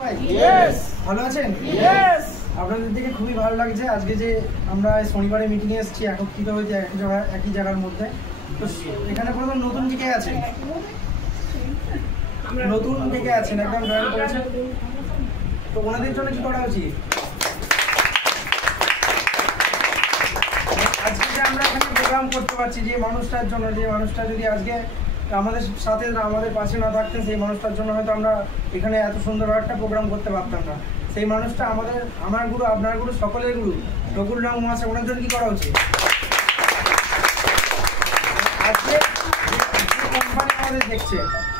ভালো আছেন? আপনাদের থেকে খুবই ভালো লাগছে। আজকে যে আমরা শনিবারে মিটিং এ এসেছি একত্রিত হয়েছে একই জায়গার মধ্যে। তো এখানে কোনো নতুন কে আছেন? নতুন কে আছেন একদম জয়েন করেছেন, তো ওনাদের জন্য কি করা উচিত? আজকে যে আমরা এখানে প্রোগ্রাম করতে পারছি যে মানুষটার জন্য, যে মানুষটা যদি আজকে আমাদের সাথে আমাদের পাশে না থাকতেন, সেই মানুষটার জন্য হয়তো আমরা এখানে এত সুন্দর একটা প্রোগ্রাম করতে পারতাম না। সেই মানুষটা আমার গুরু, আপনার গুরু, সকলের গুরু রকুল রাম মহাশয়। ওনার জন্য কি করা উচিত? আজকে কোম্পানি আমাদের দেখছে,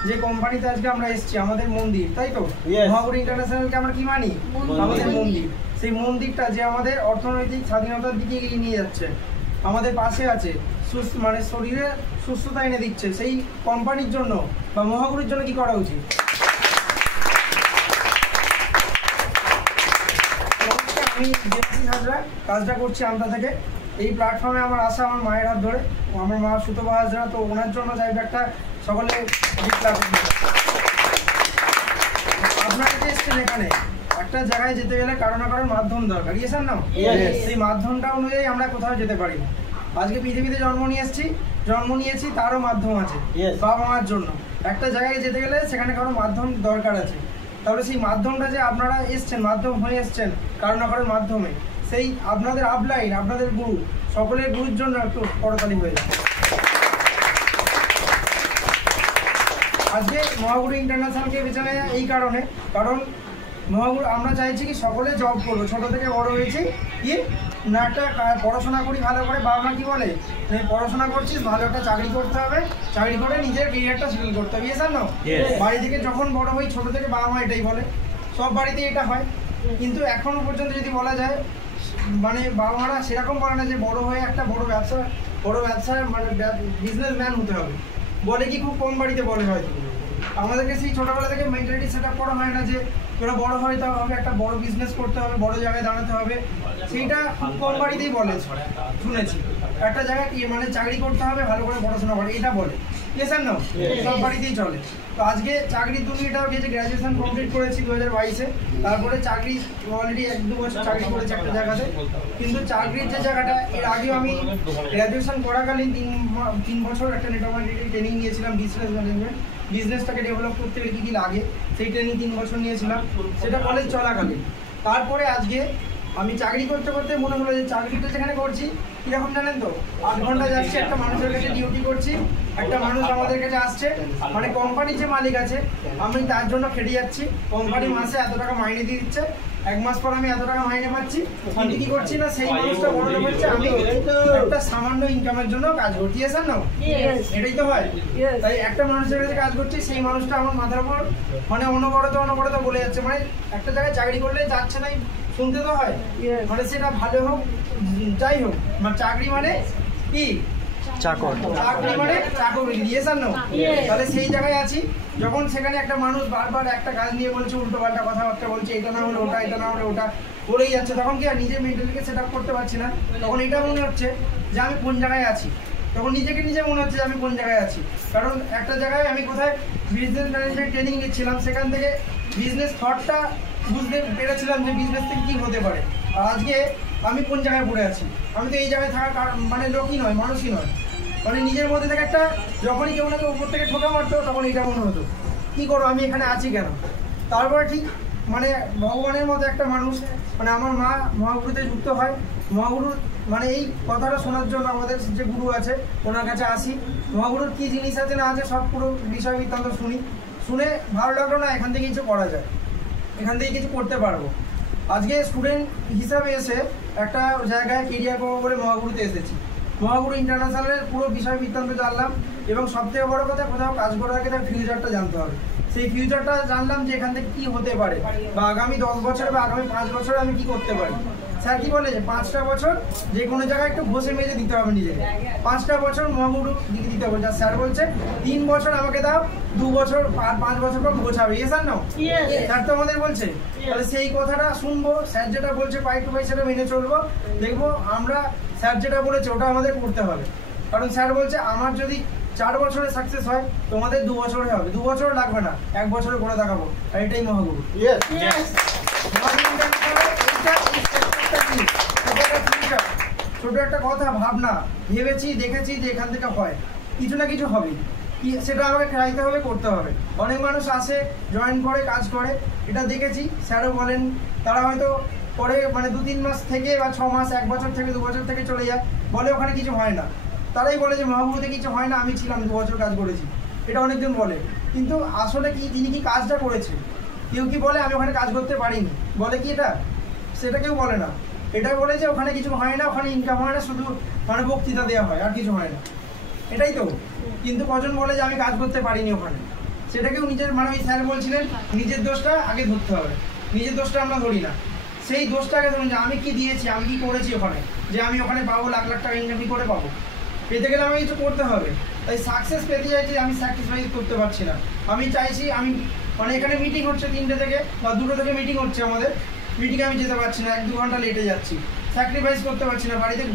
যে কোম্পানিতে আজকে আমরা এসেছি, আমাদের মন্দির, তাই তো? মহাগুরু ইন্টারন্যাশনালকে আমরা কি মানি? আমাদের মন্দির। সেই মন্দিরটা যে আমাদের অর্থনৈতিক স্বাধীনতার দিকে এগিয়ে নিয়ে যাচ্ছে, আমাদের পাশে আছে, মানে শরীরে সুস্থতা এনে দিচ্ছে, সেই কোম্পানির জন্য বা মহাগুরুর জন্য কি করা উচিত? আমি জেপি হাজরা কাজটা করছি আমতা থেকে। এই প্ল্যাটফর্মে আমার আসা আমার মায়ের হাত ধরে, আমার মা সুতপা হাজরা। তো ওনার জন্য চাইবে একটা সকলে আপনারা যে এসছেন এখানে একটা জায়গায় যেতে গেলে কারো না কারোর মাধ্যম দরকার, ইয়েছেন না? সেই মাধ্যমটা অনুযায়ী আমরা কোথাও যেতে পারি না। আজকে পৃথিবীতে জন্ম নিয়েছি তারও মাধ্যম আছে। বাবা মার জন্য একটা জায়গায় যেতে গেলে সেখানে কারো মাধ্যম দরকার আছে। তাহলে সেই মাধ্যমটা যে আপনারা এসছেন, মাধ্যম হয়ে এসছেন কারো না কারোর মাধ্যমে, সেই আপনাদের আপলাইন, আপনাদের গুরু, সকলের গুরুর জন্য একটু করতালি হয়ে যায়। আজকে মহাগুরু ইন্টারন্যাশনালকে বেছে নেয় এই কারণে, কারণ মহাগুরু আমরা চাইছি কি সকলে জব করবো। ছোট থেকে বড় হয়েছি কি না, একটা পড়াশোনা করি ভালো করে। বাবা মা কি বলে, পড়াশোনা করছিস, ভালো একটা চাকরি করতে হবে, চাকরি করে নিজের কেরিয়ারটা সেটেল করতে হবে, ইয়েস আর নো? বাড়ি থেকে যখন বড় হই, ছোট থেকে বাবা মা এটাই বলে, সব বাড়িতে এটা হয়। কিন্তু এখনো পর্যন্ত যদি বলা যায়, মানে বাবা মারা সেরকম বলে না যে বড় হয়ে একটা বড় ব্যবসা মানে বিজনেসম্যান হতে হবে। বলে কি খুব কম বাড়িতে বলে হয়তো। আমাদেরকে সেই ছোটবেলা থেকে মেন্টালিটি সেট আপ করা হয় না যে তোরা বড় হতে হবে, একটা বড় বিজনেস করতে হবে, বড় জায়গায় দাঁড়াতে হবে। সেইটা খুব কম বাড়িতেই বলে, শুনেছি। একটা জায়গায় মানে চাকরি করতে হবে, ভালো করে পড়াশোনা করে, এটা বলে, ইয়েস আর নো? সব বাড়িতেই চলে। তো আজকে চাকরির দুনিয়াটাও গিয়েছে, গ্র্যাজুয়েশন কমপ্লিট করেছি 2022-এ। তারপরে চাকরি অলরেডি 1-2 বছর চাকরি করেছি একটা জায়গাতে। কিন্তু চাকরির যে জায়গাটা, এর আগেও আমি গ্র্যাজুয়েশন করাকালীন 3 বছর একটা নেটওয়ার্ক মার্কেটিং ট্রেনিং নিয়েছিলাম, বিজনেস ম্যানেজমেন্ট। বিজনেসটাকে ডেভেলপ করতে গেলে কী কী লাগে সেই ট্রেনিং 3 বছর নিয়েছিলাম, সেটা কলেজ চলাকালীন। তারপরে আজকে আমি চাকরি করতে করতে মনে হলো যে চাকরিটা যেখানে করছি কীরকম জানেন তো, 8 ঘন্টা যাচ্ছি, একটা মানুষের কাছে ডিউটি করছি, একটা মানুষ আমাদের কাছে আসছে, মানে কোম্পানির যে মালিক আছে আমি তার জন্য খেটে যাচ্ছি। কোম্পানি মাসে এত টাকা মাইনে দিয়ে দিচ্ছে, 1 মাস পর আমি এত টাকা মাইনে পাচ্ছি, কিন্তু কি করছি না, সেই মানুষটা বড় লোক হচ্ছে, আমি একটা সামান্য ইনকামের জন্য কাজ করছি, এসে না? এটাই তো হয়। তাই একটা মানুষের কাছে কাজ করছি, সেই মানুষটা আমার মাথার উপর মানে অনবরত বলে যাচ্ছে, মানে একটা জায়গায় চাকরি করলে যাচ্ছে না, শুনতে তো হয়, মানে সেটা ভালো হোক যাই হোক, মানে চাকরি মানে কি চাকরি মানে চাকরি, ইয়েস আর নো? তাহলে সেই জায়গায় আছি যখন সেখানে একটা মানুষ বারবার একটা কাজ নিয়ে বলছে, উল্টো পাল্টা কথাবার্তা বলছে, এটা না হলে ওটা, এটা না হলে ওটা বলেই যাচ্ছে, তখন কি আর নিজের মেন্টালিটিকে সেট আপ করতে পারছি না। তখন এটা মনে হচ্ছে যে আমি কোন জায়গায় আছি, তখন নিজে মনে হচ্ছে যে আমি কোন জায়গায় আছি। কারণ একটা জায়গায় আমি কোথায় বিজনেস ম্যানেজমেন্ট ট্রেনিং নিচ্ছিলাম, সেখান থেকে বিজনেস থটটা বুঝতে পেরেছিলাম যে বিজনেস থেকে কী হতে পারে। আর আজকে আমি কোন জায়গায় পড়ে আছি, আমি তো এই জায়গায় থাকার মানে লোকই নয়, মানুষই নয়। মানে নিজের মধ্যে থেকে একটা, যখনই কেউ না কেউ উপর থেকে ঠোকা মারতো, তখন এটা মনে হতো কী করো, আমি এখানে আছি কেন? তারপরে ঠিক মানে ভগবানের মতো একটা মানুষ, মানে আমার মা মহাগুরুতে যুক্ত হয়। মহাগুরু মানে এই কথাটা শোনার জন্য আমাদের যে গুরু আছে ওনার কাছে আসি, মহাগুরুর কী জিনিস আছে না আছে সব পুরো বিষয় বৃত্তান্ত শুনে ভালো লাগলো না, এখান থেকে কিছু করা যায়, এখান থেকে কিছু করতে পারবো। আজকে স্টুডেন্ট হিসাবে এসে একটা জায়গায় কেরিয়ার করবো বলে মহাগুরুতে এসেছি। মহাগুরু ইন্টারন্যাশনালের পুরো বিষয় বৃত্তান্ত জানলাম, এবং সবথেকে বড় কথা, কোথাও কাজ করার আগে তার ফিউচারটা জানতে হবে। সেই ফিউচারটা জানলাম যে এখান থেকে কী হতে পারে, বা আগামী 10 বছরে বা আগামী 5 বছরে আমি কি করতে পারি। স্যার কি বলে যে 5টা বছর যে কোনো জায়গায় একটু ঘষে মেজে দিতে হবে নিজেকে, 5টা বছর মহাগুরু দিতে হবে। যা স্যার বলছে 3 বছর আমাকে দাও, 2 বছর আর 5 বছর পর গোছাবে, ইয়েস আর নো? স্যার তো আমাদের বলছে। তাহলে সেই কথাটা শুনবো, স্যার যেটা বলছে পাই টু পাই সেটা মেনে চলবো, দেখবো আমরা স্যার যেটা বলেছে ওটা আমাদের করতে হবে। কারণ স্যার বলছে আমার যদি 4 বছরে সাকসেস হয়, তোমাদের 2 বছরে হবে, 2 বছর লাগবে না, 1 বছরে করে দেখাবো। আর এটাই মহাগুরু। ছোট একটা কথা, ভাবনা, ভেবেছি দেখেছি যে এখান থেকে হয়, কিছু না কিছু হবে, কি সেটা আমাকে খাইতে হবে, করতে হবে। অনেক মানুষ আসে, জয়েন করে, কাজ করে, এটা দেখেছি, স্যারও বলেন, তারা হয়তো পরে মানে 2-3 মাস থেকে বা 6 মাস, 1 বছর থেকে 2 বছর থেকে চলে যায়, বলে ওখানে কিছু হয় না। তারাই বলে যে মহাগুরুতে কিছু হয় না, আমি ছিলাম 2 বছর কাজ করেছি, এটা অনেকজন বলে। কিন্তু আসলে কি তিনি কি কাজটা করেছে? কেউ কি বলে আমি ওখানে কাজ করতে পারিনি, বলে কি এটা? সেটা কেউ বলে না। এটা বলে যে ওখানে কিছু হয় না, ওখানে ইনকাম হয় না, শুধু মানে বক্তৃতা দেওয়া হয়, আর কিছু হয় না, এটাই তো। কিন্তু কজন বলে যে আমি কাজ করতে পারিনি ওখানে, সেটাকেও নিজের মানে ওই স্যার বলছিলেন নিজের দোষটা আগে ধরতে হবে। নিজের দোষটা আমরা ধরি না, সেই দোষটাকে ধরুন যে আমি কি দিয়েছি, আমি কি করেছি ওখানে, যে আমি ওখানে পাবো লাখ লাখ টাকা ইনকাম করে পাবো। পেতে গেলে আমাকে কিছু করতে হবে। তাই সাকসেস পেতে চাইছি, আমি স্যাক্রিফাইস করতে পারছি না। আমি চাইছি, আমি মানে এখানে মিটিং হচ্ছে 3টে থেকে বা 2টো থেকে মিটিং হচ্ছে আমাদের, মিটিংয়ে আমি যেতে পারছি না, 1-2 ঘন্টা লেটে যাচ্ছি, স্যাক্রিফাইস করতে পারছি না, বাড়িতে একটু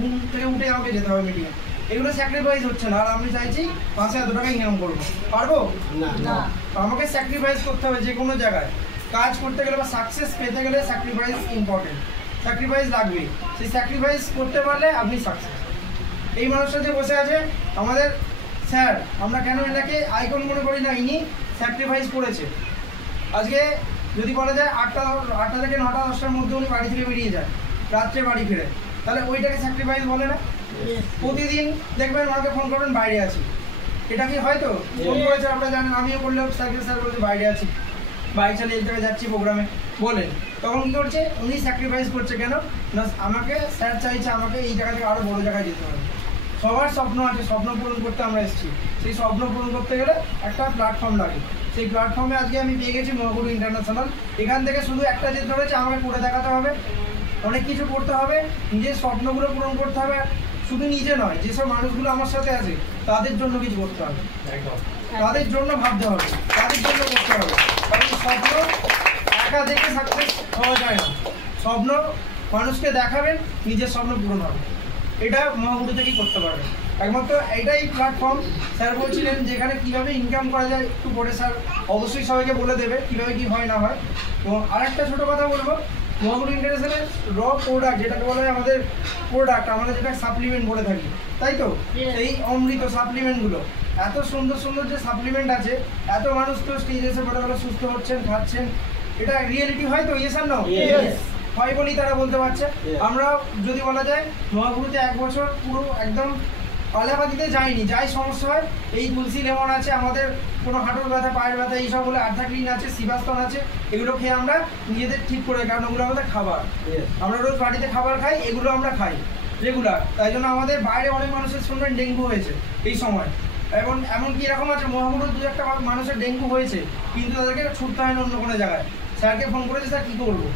ঘুম থেকে উঠে আমাকে যেতে হবে মিটিংয়ে, এগুলো স্যাক্রিফাইস হচ্ছে না। আর আমি চাইছি মাসে এত টাকা ইনকাম করবো, পারবো না। আমাকে স্যাক্রিফাইস করতে হবে যে কোনো জায়গায় কাজ করতে গেলে বা সাকসেস পেতে গেলে স্যাক্রিফাইস ইম্পর্টেন্ট, স্যাক্রিফাইস লাগবে। সেই স্যাক্রিফাইস করতে পারলে আপনি সাকসেস। এই মানুষটা যে বসে আছে আমাদের স্যার, আমরা কেন এনাকে আইকন মনে করি না, ইনি স্যাক্রিফাইস করেছে। আজকে যদি বলা যায় 8টা থেকে 9টা 10টার মধ্যে উনি বাড়ি থেকে বেরিয়ে যায়, রাত্রে বাড়ি ফিরে, তাহলে ওইটাকে স্যাক্রিফাইস বলে না? প্রতিদিন দেখবেন আমাকে ফোন করবেন বাইরে আছি, এটা কি হয়তো ফোন করেছে আপনারা জানেন, আমিও বললেও স্যার বলছে বাইরে আছি, বাইক চালিয়ে এক জায়গায় যাচ্ছি প্রোগ্রামে, বলেন তখন কী করছে? উনি স্যাক্রিফাইস করছে কেন না, আমাকে স্যার চাইছে আমাকে এই জায়গা থেকে আরও বড়ো জায়গায় যেতে হবে। সবার স্বপ্ন আছে, স্বপ্ন পূরণ করতে আমরা এসেছি, সেই স্বপ্ন পূরণ করতে গেলে একটা প্ল্যাটফর্ম লাগে। সেই প্ল্যাটফর্মে আজকে আমি পেয়ে গেছি মহাগুরু ইন্টারন্যাশনাল। এখান থেকে শুধু একটা জেদ ধরেছে, আমাকে করে দেখাতে হবে, অনেক কিছু করতে হবে, নিজের স্বপ্নগুলো পূরণ করতে হবে। শুধু নিজে নয়, যেসব মানুষগুলো আমার সাথে আছে তাদের জন্য কিছু করতে হবে, তাদের জন্য ভাবতে হবে, তাদের জন্য করতে হবে। কারণ স্বপ্ন একা দেখে সাকসেস হওয়া যায় না, স্বপ্ন মানুষকে দেখাবেন, নিজের স্বপ্ন পূরণ হবে, এটা মহাগুরু থেকেই করতে পারবে একমাত্র। এটাই প্ল্যাটফর্ম। স্যার বলছিলেন যেখানে কীভাবে ইনকাম করা যায় একটু পরে স্যার অবশ্যই সবাইকে বলে দেবে কীভাবে কী হয় না হয়। তো আরেকটা ছোটো কথা বলবো, মহাগুরু ইন্টারন্যাশনালের র প্রোডাক্ট, যেটাকে বলা হয় আমাদের প্রোডাক্ট, আমরা যেটা সাপ্লিমেন্ট বলে থাকি, তাই তো? এই অমৃত সাপ্লিমেন্টগুলো, এত সুন্দর সুন্দর যে সাপ্লিমেন্ট আছে, এত মানুষ তো স্টেজে এসে বড় বড় সুস্থ হচ্ছেন, খাচ্ছেন, এটা রিয়েলিটি হয় তো? ইয়েস আর নো? হয় বলি তারা বলতে পারছে। আমরা যদি বলা যায় মহাগুরুতে 1 বছর পুরো একদম পালাপাতিতে যাইনি, যাই সমস্যা হয় এই তুলসী লেমন আছে, আমাদের কোনো হাঁটুর ব্যথা, পায়ের ব্যথা, এইসব বলে আর্থাক্লিন আছে, শিবাস্তন আছে, এগুলো খেয়ে আমরা নিজেদের ঠিক করে, কারণ ওগুলো আমাদের খাবার, আমরা রোজ বাড়িতে খাবার খাই, এগুলো আমরা খাই রেগুলার। তাই জন্য আমাদের বাইরে অনেক মানুষের শুনবেন ডেঙ্গু হয়েছে এই সময়, এবং এমনকি এরকম আছে মহাগুরুর 2-1টা মানুষের ডেঙ্গু হয়েছে, কিন্তু তাদেরকে ছুটতে হয় না অন্য কোনো জায়গায়। স্যারকে ফোন করেছে, স্যার কী করবো?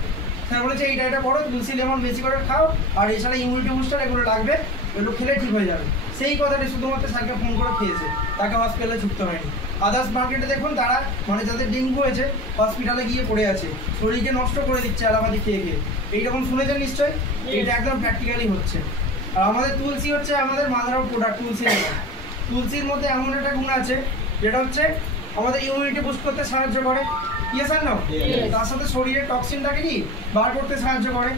স্যার বলেছে এটা করো, তুলসী লেমন বেশি করে খাও, আর এছাড়া ইমিউনিটি বুস্টার এগুলো লাগবে, এগুলো খেলে ঠিক হয়ে যাবে। সেই কথাটি শুধুমাত্র স্যারকে ফোন করে খেয়েছে, তাকে হসপিটালে ছুটতে হয়নি। আদার্স মার্কেটে দেখুন তারা মানে যাদের ডেঙ্গু হয়েছে হসপিটালে গিয়ে পড়ে আছে, শরীরকে নষ্ট করে দিচ্ছে অ্যালোপ্যাথি খেয়ে খেয়ে। এইরকম শুনেছেন নিশ্চয়ই, এটা একদম প্র্যাকটিক্যালি হচ্ছে। আর আমাদের তুলসী হচ্ছে আমাদের মাদার প্রোডাক্ট। তুলসীর মধ্যে এমন একটা গুণ আছে যেটা হচ্ছে আমাদের ইমিউনিটি বুস্ট করতে সাহায্য করে, ইয়েস আর নো? তার সাথে শরীরের টক্সিনটাকে কি বার করতে সাহায্য করে।